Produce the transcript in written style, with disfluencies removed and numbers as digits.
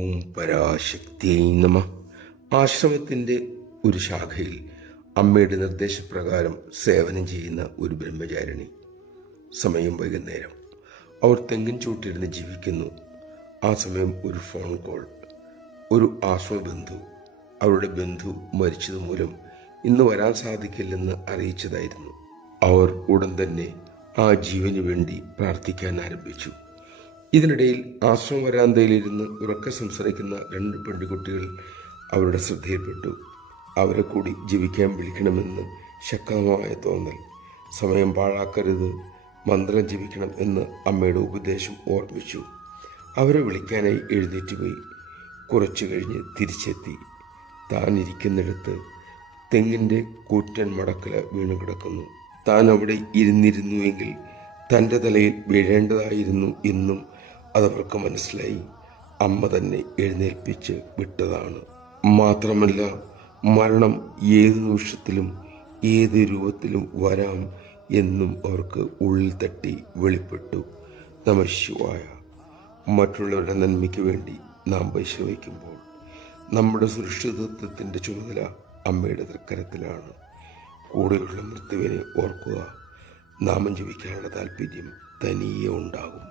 ഓം പരാശക്തിയൈ നമഃ. ആശ്രമത്തിൻ്റെ ഒരു ശാഖയിൽ അമ്മയുടെ നിർദ്ദേശപ്രകാരം സേവനം ചെയ്യുന്ന ഒരു ബ്രഹ്മചാരിണി. സമയം വൈകുന്നേരം. അവർ തെങ്ങിൻ ചൂട്ടിരുന്ന് ജീവിക്കുന്നു. ആ സമയം ഒരു ഫോൺ കോൾ. ഒരു ആശ്രമബന്ധു അവരുടെ ബന്ധു മരിച്ചതുമൂലം ഇന്ന് വരാൻ സാധിക്കില്ലെന്ന് അറിയിച്ചതായിരുന്നു. അവർ ഉടൻ തന്നെ ആ ജീവന് വേണ്ടി പ്രാർത്ഥിക്കാൻ ആരംഭിച്ചു. ഇതിനിടയിൽ ആശ്രമ വരാന്തയിലിരുന്ന് ഉറക്കെ സംസാരിക്കുന്ന 2 പെൺകുട്ടികൾ അവരുടെ ശ്രദ്ധയിൽപ്പെട്ടു. അവരെ കൂടി ജീവിക്കാൻ വിളിക്കണമെന്ന് ശക്തമായ തോന്നൽ. സമയം പാഴാക്കരുത്, മന്ത്രം ജപിക്കണം എന്ന് അമ്മയുടെ ഉപദേശം ഓർമ്മിച്ചു. അവരെ വിളിക്കാനായി എഴുന്നേറ്റുപോയി. കുറച്ചു കഴിഞ്ഞ് തിരിച്ചെത്തി. താൻ ഇരിക്കുന്നിടത്ത് തെങ്ങിൻ്റെ കൂറ്റൻ മടക്കല വീണു കിടക്കുന്നു. താൻ അവിടെ ഇരുന്നിരുന്നുവെങ്കിൽ തൻ്റെ തലയിൽ വീഴേണ്ടതായിരുന്നു എന്നും അതവർക്ക് മനസ്സിലായി. അമ്മ തന്നെ എഴുന്നേൽപ്പിച്ച് വിട്ടതാണ്. മാത്രമല്ല, മരണം ഏത് നിമിഷത്തിലും ഏത് രൂപത്തിലും വരാം എന്നും അവർക്ക് ഉള്ളിൽ തട്ടി വെളിപ്പെട്ടു. നമഃ ശിവായ. മറ്റുള്ളവരുടെ നന്മയ്ക്ക് വേണ്ടി നാം പരിശ്രമിക്കുമ്പോൾ നമ്മുടെ സുരക്ഷിതത്വത്തിൻ്റെ ചുമതല അമ്മയുടെ തൃക്കരത്തിലാണ്. കൂടെയുള്ള മൃത്യുവിനെ ഓർക്കുക. നാമം ജപിക്കാനുള്ള താല്പര്യം തനിയെ ഉണ്ടാകും.